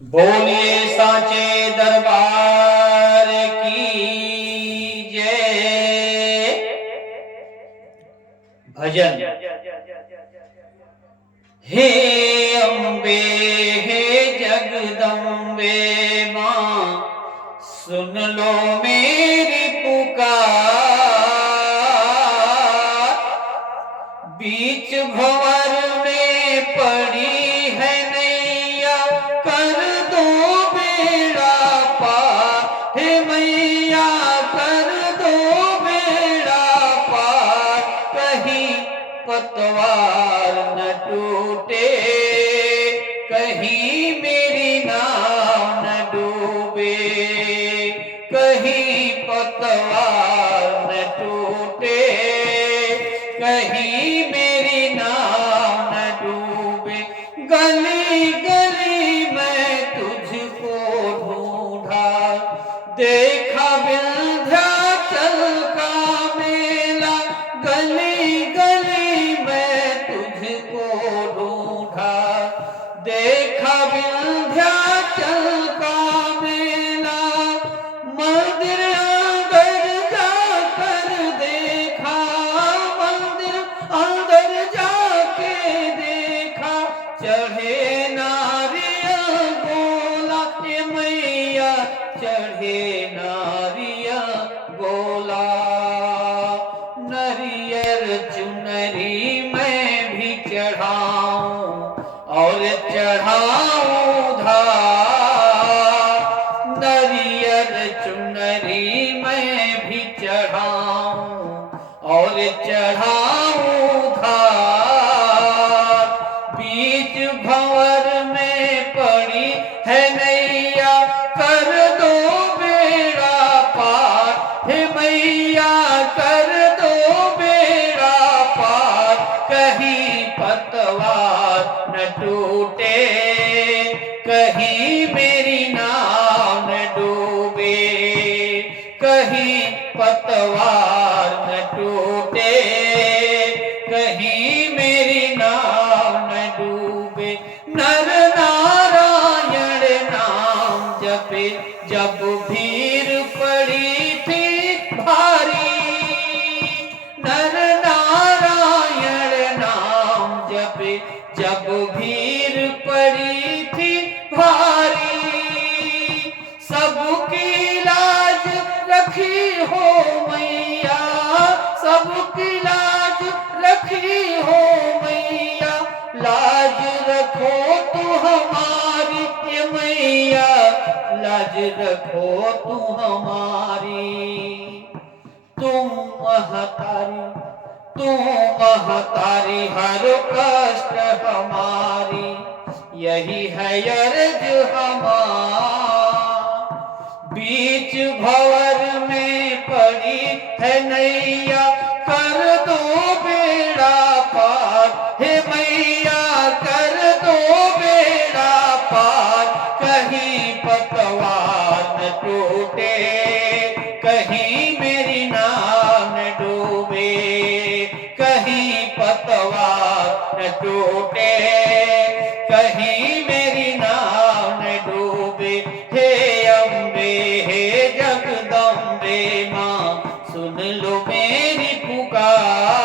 बोलिए साचे दरबार की जय। भजन। हे अम्बे हे जगदम्बे माँ, सुन लो मेरी पुकार। बीच भंवर में पड़ी है नैया, कर दो बेड़ा पार। हे मैया कर दो बेड़ा पार, कहीं पतवार न टूटे, कहीं मेरी नाव न डूबे। कहीं पतवार न टूटे, कहीं मेरी नाव न डूबे। गली गली मैं तुझको ढूंढा, देखा विंध्याचल का मेला। गली गली मैं तुझको ढूंढा, देखा विंध्याचल का मेला। मंदिर अंदर जाकर देखा, मंदिर अंदर जाके देखा। चढ़े नारियल गोला, ये मैया चढ़े नारियल गोला। नरियर चुनरी मैं भी चढ़ाऊं और चढ़ाऊं धार। नरियर चुनरी मैं भी चढ़ाऊं और चढ़ाऊं धार। बीच भंवर में पड़ी है नैया, कर दो बेड़ा पार। हे मैया कर दो बेड़ा पार, कहीं पतवार न टूटे, कहीं मेरी नाव न डूबे। कहीं पतवार न टूटे, कहीं मेरी नाव न डूबे। नर नारायण नाम जपे जब भीड़ पड़ी थी भारी। नर नारायण नाम जपे जब भीड़ पड़ी थी भारी। सबकी लाज रखी हो मैया, सबकी लाज रखी हो मैया। लाज रखो तू हमारी, ये मैया लाज रखो तू हमारी। तुम महतारी, तुम महतारी, हर कष्ट हमारी, यही है अर्ज हमार। बीच भंवर में पड़ी है नैया, कर दो बेड़ा पार। हे मैया कर दो बेड़ा पार, कहीं पतवार न टूटे, कहीं मेरी नाव न डूबे। कहीं पतवार न टूटे, कहीं मेरी नाव न डूबे। हे अम्बे हे जगदम्बे माँ, सुन लो मेरी पुकार।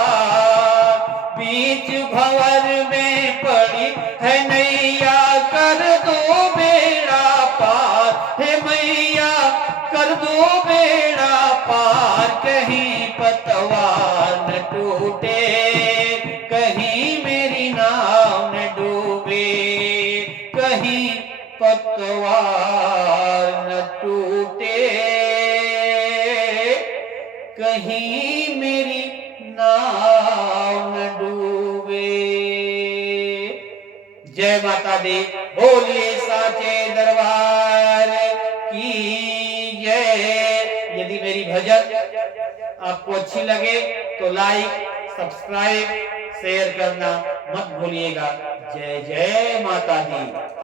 बीच भंवर में पड़ी है नैया, कर दो बेड़ा पार। हे मैया कर दो बेड़ा पार, कहीं पतवार न टूटे, कहीं मेरी नाव न डूबे। कहीं पतवार न टूटे, कहीं मेरी नाव न डूबे। जय माता दी। बोलिए साचे दरबार की जय। यदि मेरी भजन आपको अच्छी लगे तो लाइक, सब्सक्राइब, शेयर करना मत भूलिएगा। जय जय माता दी।